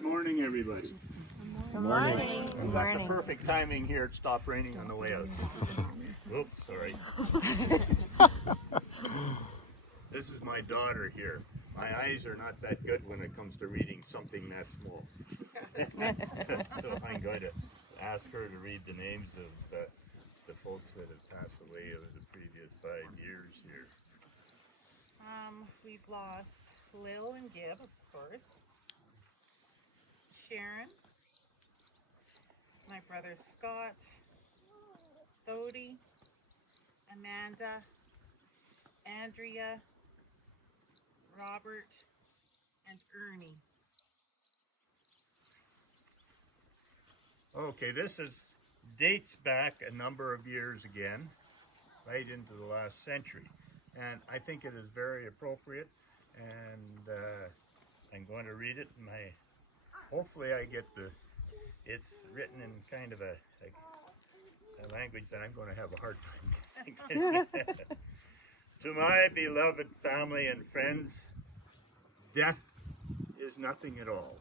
Good morning, everybody. Good morning. We've got the perfect timing here. It stopped raining on the way out. Oops, sorry. This is my daughter here. My eyes are not that good when it comes to reading something that small. So I'm going to ask her to read the names of the folks that have passed away over the previous 5 years here. We've lost Lil and Gib, of course. Sharon, my brother Scott, Bodie, Amanda, Andrea, Robert, and Ernie. Okay, this dates back a number of years again, right into the last century. And I think it is very appropriate, and I'm going to read it. Hopefully I get it's written in kind of a language that I'm going to have a hard time getting. To my beloved family and friends, death is nothing at all.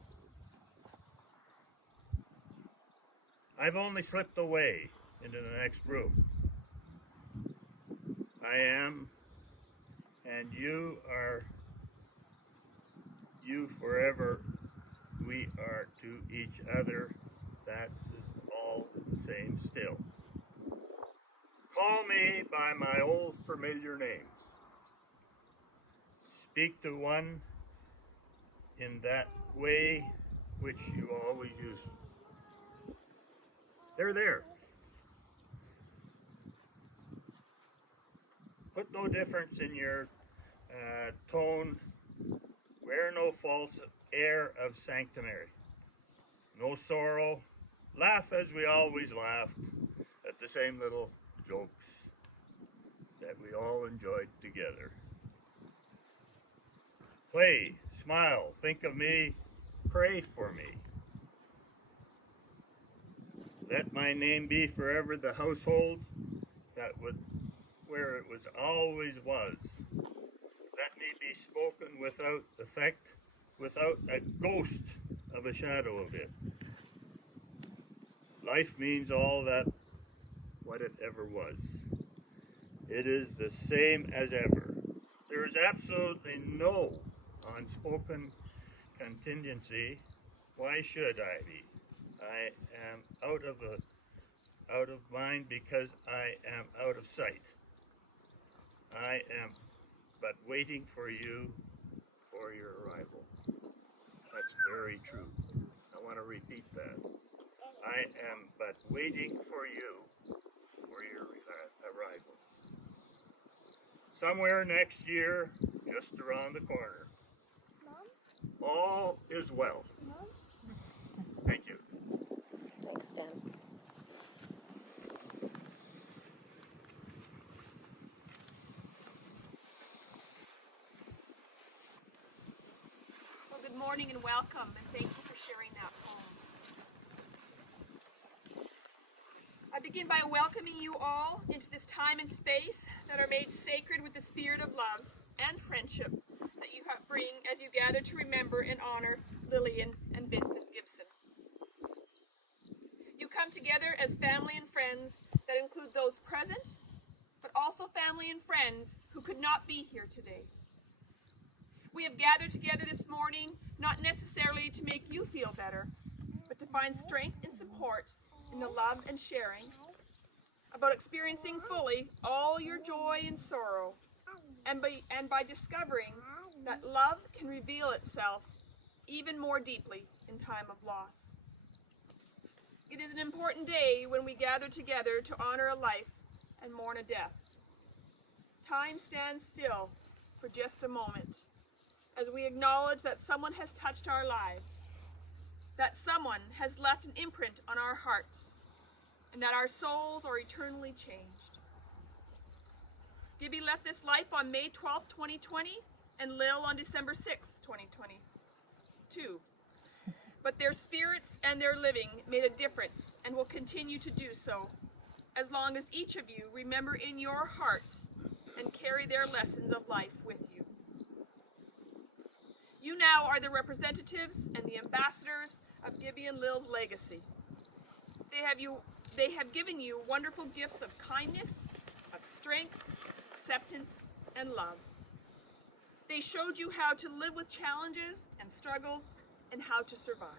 I've only slipped away into the next room. I am, and you are, you forever. We are to each other. That is all the same still. Call me by my old familiar names. Speak to one in that way which you always use. They're there. Put no difference in your tone. Wear no false air of sanctimony. No sorrow. Laugh as we always laughed at the same little jokes that we all enjoyed together. Play, smile, think of me, pray for me. Let my name be forever the household where it was always was. Let me be spoken without effect, without a ghost of a shadow of it. Life means all that what it ever was. It is the same as ever. There is absolutely no unspoken contingency. Why should I be? I am out of mind because I am out of sight. I am but waiting for you for your arrival. That's very true. I want to repeat that. I am but waiting for you for your arrival. Somewhere next year, just around the corner. Mom? All is well. Mom? Thank you. Thanks, Dan. Well, good morning and welcome, and thank you for sharing that poem. I begin by welcoming you all into this time and space that are made sacred with the spirit of love and friendship that you bring as you gather to remember and honor Lillian and Vincent Gibson. You come together as family and friends that include those present, but also family and friends who could not be here today. We have gathered together this morning not necessarily to make you feel better, but to find strength and support in the love and sharing, about experiencing fully all your joy and sorrow, and by discovering that love can reveal itself even more deeply in time of loss. It is an important day when we gather together to honor a life and mourn a death. Time stands still for just a moment as we acknowledge that someone has touched our lives, that someone has left an imprint on our hearts, and that our souls are eternally changed. Gibby left this life on May 12, 2020, and Lil on December 6, 2022. But their spirits and their living made a difference and will continue to do so, as long as each of you remember in your hearts and carry their lessons of life with you. You now are the representatives and the ambassadors of Gibby and Lil's legacy. They have given you wonderful gifts of kindness, of strength, acceptance, and love. They showed you how to live with challenges and struggles and how to survive.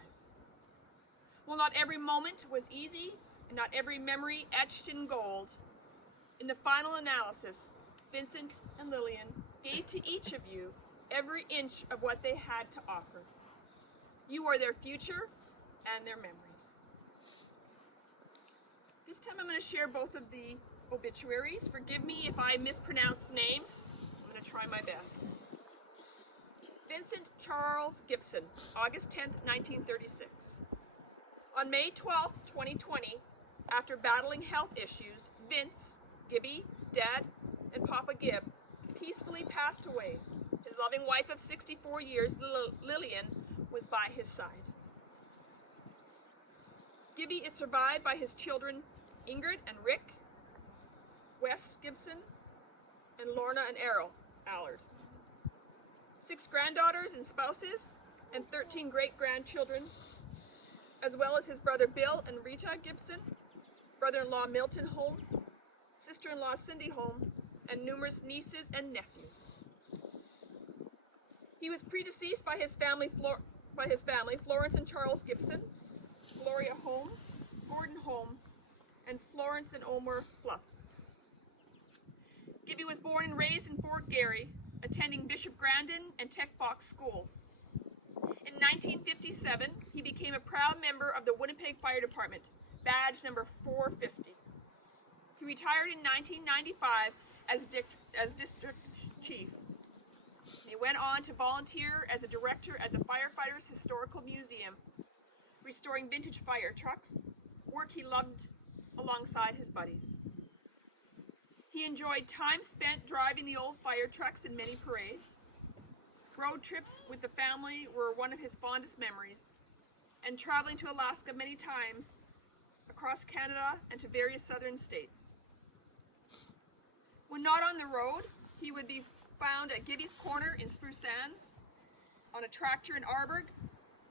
While not every moment was easy and not every memory etched in gold, in the final analysis, Vincent and Lillian gave to each of you every inch of what they had to offer. You are their future and their memories. This time I'm going to share both of the obituaries. Forgive me if I mispronounce names. I'm going to try my best. Vincent Charles Gibson, August 10th, 1936. On May 12th, 2020, after battling health issues, Vince, Gibby, Dad, and Papa Gib peacefully passed away. His loving wife of 64 years, Lillian, was by his side. Gibby is survived by his children, Ingrid and Rick, Wes Gibson, and Lorna and Errol Allard. 6 granddaughters and spouses, and 13 great-grandchildren, as well as his brother Bill and Rita Gibson, brother-in-law Milton Holm, sister-in-law Cindy Holm, and numerous nieces and nephews. He was predeceased by his family, Florence and Charles Gibson, Gloria Holm, Gordon Holm, and Florence and Omar Fluff. Gibby was born and raised in Fort Garry, attending Bishop Grandin and Tech Box schools. In 1957, he became a proud member of the Winnipeg Fire Department, badge number 450. He retired in 1995 as district chief. He went on to volunteer as a director at the Firefighters Historical Museum, restoring vintage fire trucks, work he loved alongside his buddies. He enjoyed time spent driving the old fire trucks in many parades. Road trips with the family were one of his fondest memories, and traveling to Alaska many times, across Canada and to various southern states. When not on the road, he would be found at Gibby's Corner in Spruce Sands, on a tractor in Arborg,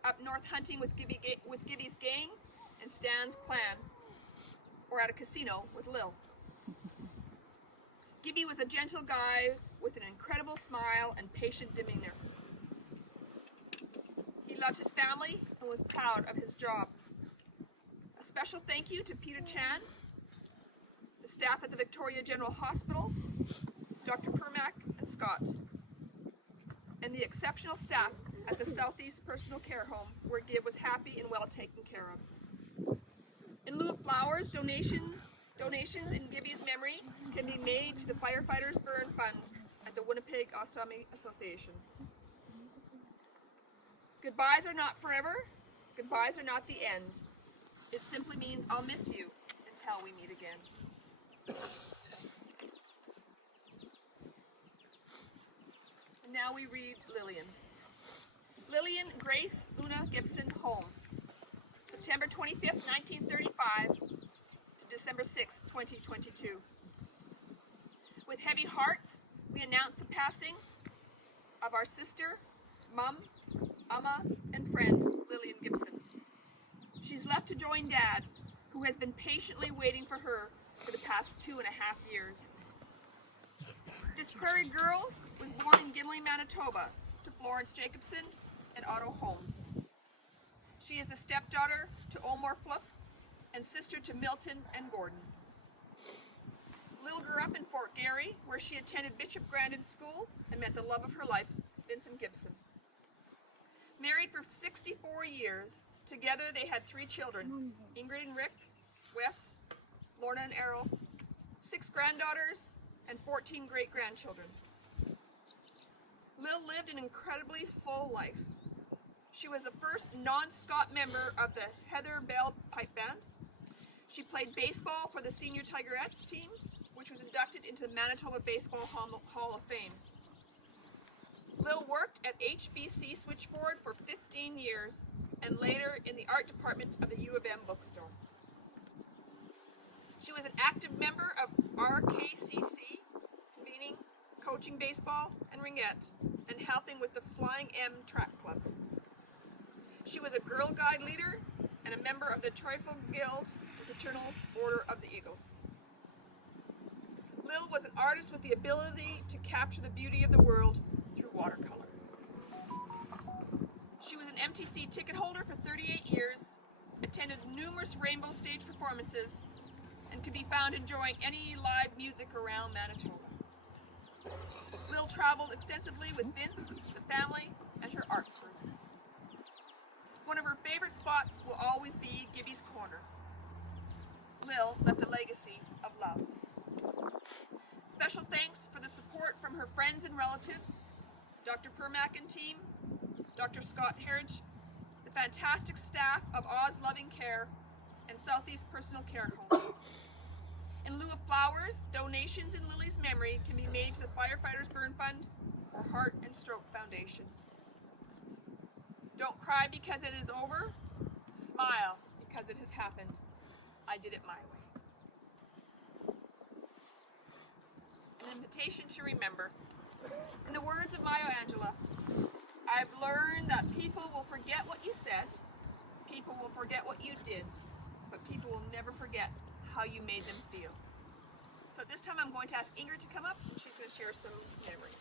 up north hunting with Gibby's gang and Stan's clan, or at a casino with Lil. Gibby was a gentle guy with an incredible smile and patient demeanor. He loved his family and was proud of his job. A special thank you to Peter Chan, the staff at the Victoria General Hospital, Dr. Permack and Scott, and the exceptional staff at the Southeast Personal Care Home, where Gib was happy and well taken care of. In lieu of flowers, donations in Gibby's memory can be made to the Firefighters Burn Fund at the Winnipeg Osaami Association. Goodbyes are not forever. Goodbyes are not the end. It simply means I'll miss you until we meet again. And now we read Lillian. Lillian Grace Una Gibson Holm, September 25th, 1935 to December 6th, 2022. With heavy hearts, we announce the passing of our sister, mum, ama, and friend, Lillian Gibson. She's left to join Dad, who has been patiently waiting for her for the past 2.5 years. This prairie girl was born in Gimli, Manitoba, to Florence Jacobson and Otto Holm. She is the stepdaughter to Omar Fluff and sister to Milton and Gordon. Lil grew up in Fort Garry, where she attended Bishop Grandin School and met the love of her life, Vincent Gibson. Married for 64 years, together they had 3 children, Ingrid and Rick, Wes, Lorna and Errol, 6 granddaughters, and 14 great-grandchildren. Lil lived an incredibly full life. She was the first non-Scot member of the Heather Bell Pipe Band. She played baseball for the Senior Tigerettes team, which was inducted into the Manitoba Baseball Hall of Fame. Lil worked at HBC Switchboard for 15 years and later in the art department of the U of M bookstore. She was an active member of RKCC, convening coaching baseball and ringette, and helping with the Flying M Track Club. She was a Girl Guide leader and a member of the Trifle Guild and Fraternal Order of the Eagles. Lil was an artist with the ability to capture the beauty of the world through watercolor. She was an MTC ticket holder for 38 years, attended numerous Rainbow Stage performances, and can be found enjoying any live music around Manitoba. Lil traveled extensively with Vince, the family, and her art group. One of her favorite spots will always be Gibby's Corner. Lil left a legacy of love. Special thanks for the support from her friends and relatives, Dr. Permack and team, Dr. Scott Herridge, the fantastic staff of Oz Loving Care, and Southeast Personal Care Home. In lieu of flowers, donations in Lily's memory can be made to the Firefighters Burn Fund or Heart and Stroke Foundation. Don't cry because it is over. Smile because it has happened. I did it my way. An invitation to remember. In the words of Maya Angelou, I've learned that people will forget what you said, people will forget what you did, but people will never forget how you made them feel. So at this time I'm going to ask Ingrid to come up and she's going to share some memories.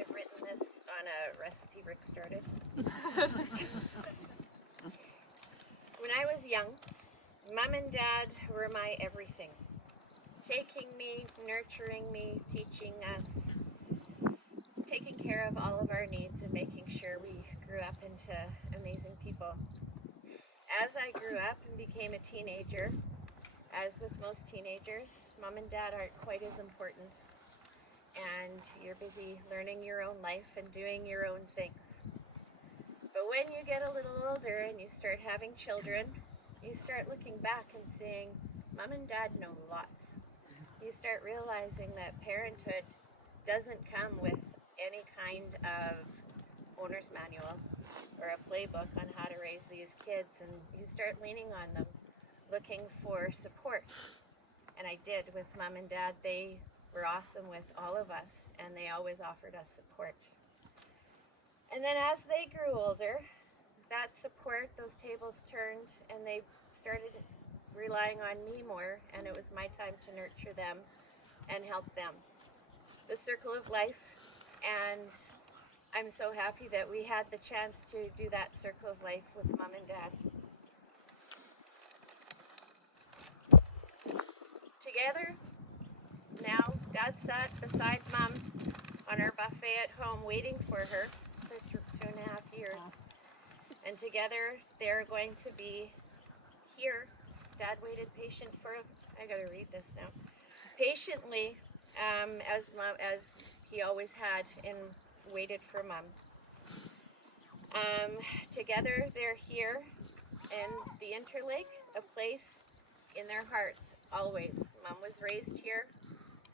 I've written this on a recipe Rick started. When I was young, Mom and Dad were my everything. Taking me, nurturing me, teaching us, taking care of all of our needs and making sure we grew up into amazing people. As I grew up and became a teenager, as with most teenagers, Mom and Dad aren't quite as important. And you're busy learning your own life and doing your own things. But when you get a little older and you start having children, you start looking back and seeing Mom and Dad know lots. You start realizing that parenthood doesn't come with any kind of owner's manual or a playbook on how to raise these kids, and you start leaning on them, looking for support. And I did with Mom and Dad. They were awesome with all of us, and they always offered us support. And then as they grew older, that support, those tables turned, and they started relying on me more, and it was my time to nurture them and help them. The circle of life, and I'm so happy that we had the chance to do that circle of life with Mom and Dad. Together, now, Dad sat beside Mom on our buffet at home waiting for her for 2.5 years. And together, they're going to be here. Dad waited I gotta read this now. Patiently, as he always had, and waited for Mom. Together, they're here in the Interlake, a place in their hearts, always. Mom was raised here.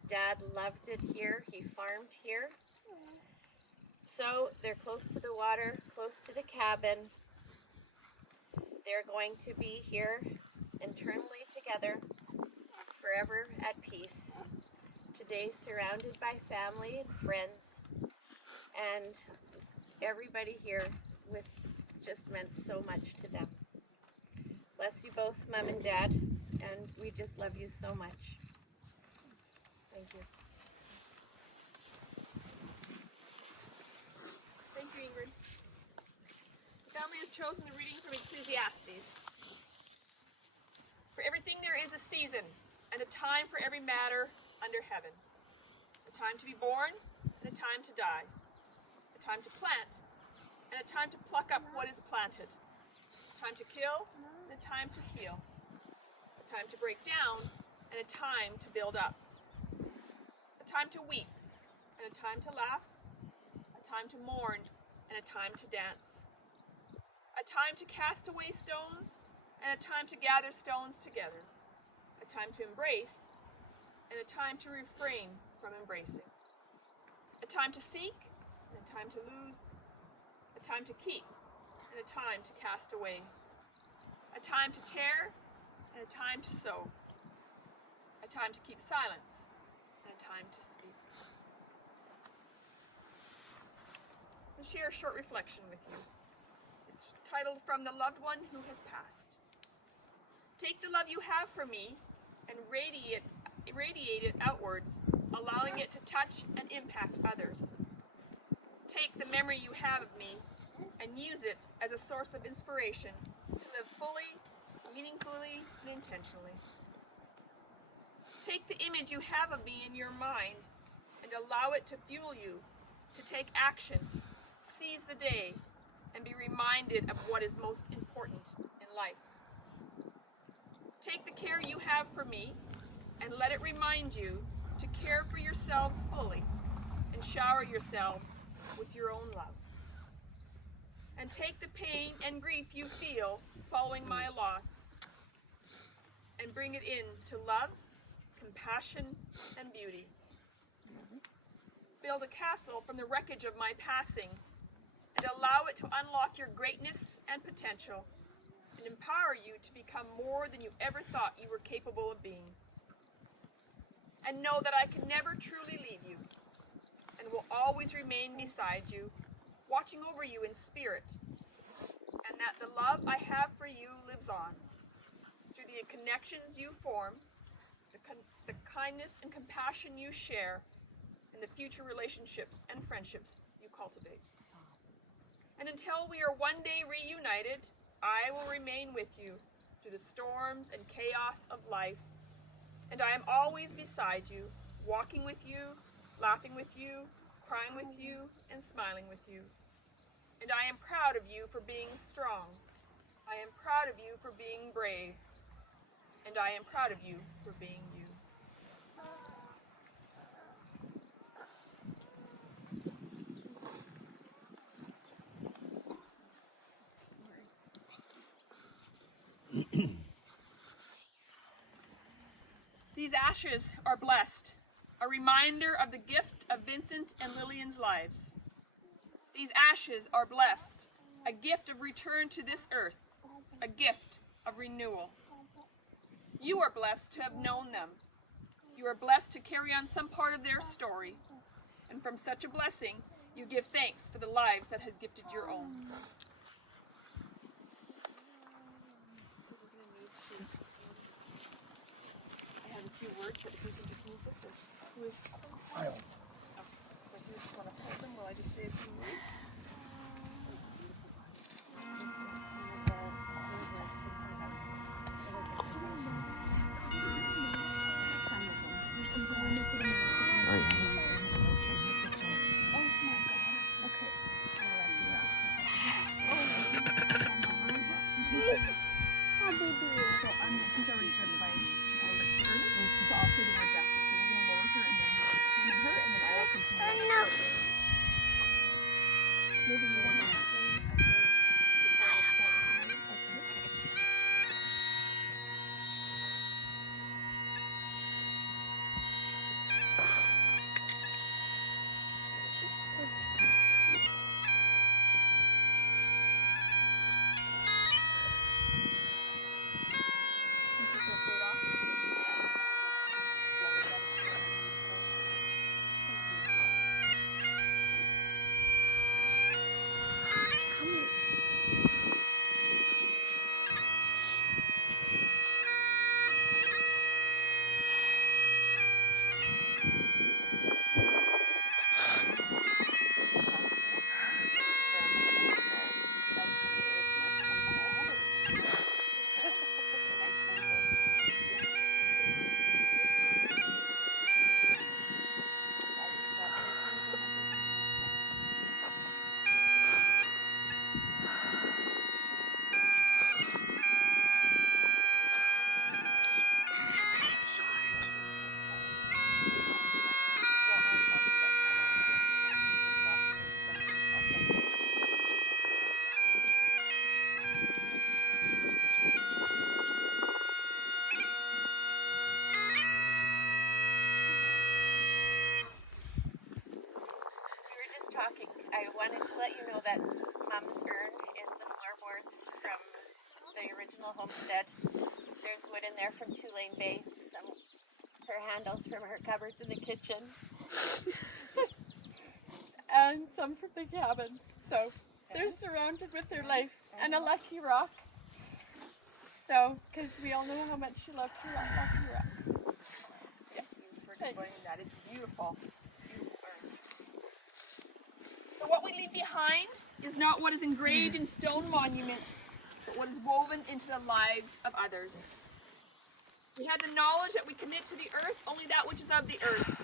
Dad loved it here. He farmed here. So they're close to the water, close to the cabin. They're going to be here internally together, forever at peace. Today surrounded by family and friends, and everybody here with just meant so much to them. Bless you both, Mom and Dad, and we just love you so much. Thank you. Thank you, Ingrid. The family has chosen the reading from Ecclesiastes. For everything there is a season, and a time for every matter under heaven. A time to be born, and a time to die. A time to plant, and a time to pluck up what is planted. A time to kill, and a time to heal. A time to break down, and a time to build up. A time to weep, and a time to laugh. A time to mourn, and a time to dance. A time to cast away stones, and a time to gather stones together. A time to embrace, and a time to refrain from embracing. A time to seek, and a time to lose. A time to keep, and and a time to cast away. A time to tear and a time to sow. A time to keep silence and a time to speak. I'll share a short reflection with you. It's titled From the Loved One Who Has Passed. Take the love you have for me and radiate it outwards, allowing it to touch and impact others. Take the memory you have of me and use it as a source of inspiration to live fully, meaningfully, and intentionally. Take the image you have of me in your mind and allow it to fuel you to take action, seize the day, and be reminded of what is most important in life. Take the care you have for me and let it remind you to care for yourselves fully and shower yourselves with your own love. And take the pain and grief you feel following my loss and bring it in to love, compassion, and beauty. Build a castle from the wreckage of my passing and allow it to unlock your greatness and potential and empower you to become more than you ever thought you were capable of being. And know that I can never truly leave you and will always remain beside you, watching over you in spirit, and that the love I have for you lives on through the connections you form, the kindness and compassion you share, and the future relationships and friendships you cultivate. And until we are one day reunited, I will remain with you through the storms and chaos of life, and I am always beside you, walking with you, laughing with you, crying with you, and smiling with you. And I am proud of you for being strong. I am proud of you for being brave. And I am proud of you for being you. These ashes are blessed, a reminder of the gift of Vincent and Lillian's lives. These ashes are blessed, a gift of return to this earth, a gift of renewal. You are blessed to have known them. You are blessed to carry on some part of their story. And from such a blessing, you give thanks for the lives that have gifted your own. So we're going to need to, I have a few words, but if we can just move this, or who is? I don't. Okay, so if you just want to hold them while I just say a few words. He's already started playing. I'll let you learn it. So I'll say the words after. So we're going to lower her and then him and her, and then I will continue. No. Maybe you want to. I wanted to let you know that Mom's urn is the floor original homestead. There's wood in there from Tulane Bay, some her handles from her cupboards in the kitchen, and some from the cabin. So they're surrounded with their life and a lucky rock. So, because we all know how much she loved her lucky rocks. Yeah, for explaining that. It's beautiful. So what we leave behind is not what is engraved in stone monuments, but what is woven into the lives of others. We have the knowledge that we commit to the earth only that which is of the earth.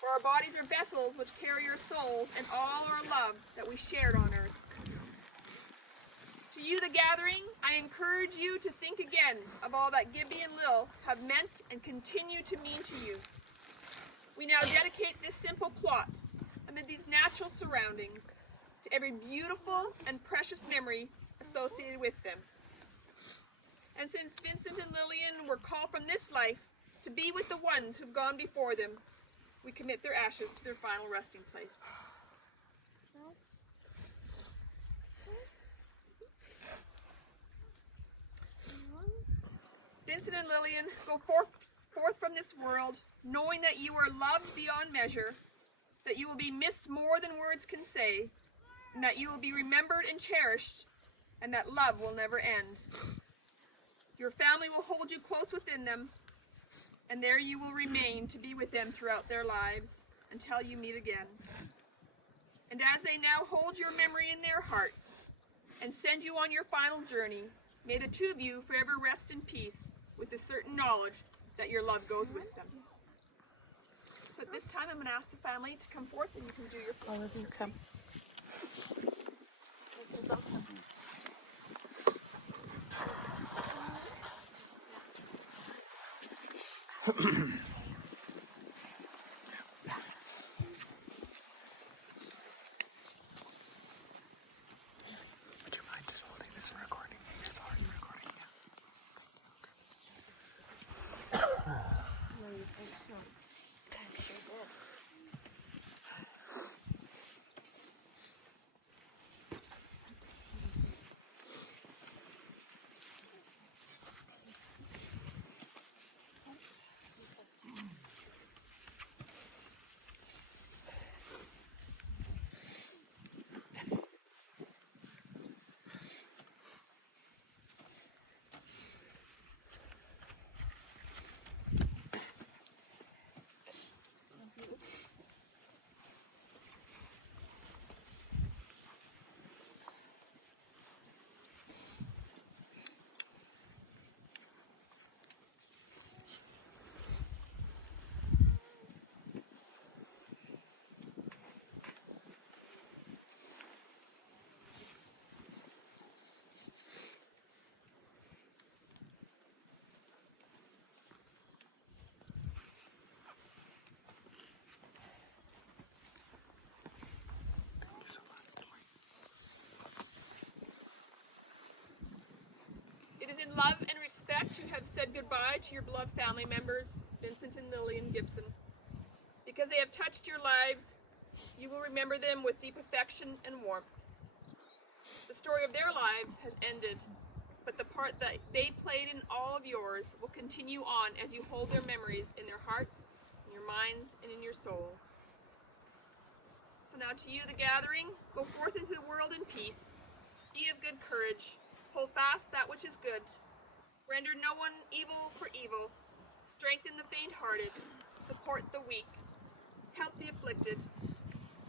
For our bodies are vessels which carry our souls and all our love that we shared on earth. To you, the gathering, I encourage you to think again of all that Gibby and Lil have meant and continue to mean to you. We now dedicate this simple plot, amid these natural surroundings, to every beautiful and precious memory associated with them. And since Vincent and Lillian were called from this life to be with the ones who've gone before them, we commit their ashes to their final resting place. Vincent and Lillian, go forth from this world, knowing that you are loved beyond measure, that you will be missed more than words can say, and that you will be remembered and cherished, and that love will never end. Your family will hold you close within them, and there you will remain to be with them throughout their lives until you meet again. And as they now hold your memory in their hearts and send you on your final journey, may the two of you forever rest in peace with the certain knowledge that your love goes with them. So at this time, I'm going to ask the family to come forth and you can do your All of you come. Would you mind just holding this and recording? It's already recording, yeah. It is in love and respect you have said goodbye to your beloved family members, Vincent and Lillian Gibson. Because they have touched your lives, you will remember them with deep affection and warmth. The story of their lives has ended, but the part that they played in all of yours will continue on as you hold their memories in their hearts, in your minds, and in your souls. So now to you, the gathering, go forth into the world in peace. Be of good courage. Hold fast that which is good. Render no one evil for evil. Strengthen the faint-hearted. Support the weak. Help the afflicted.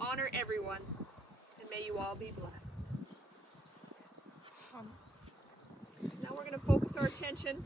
Honor everyone. And may you all be blessed. Now we're going to focus our attention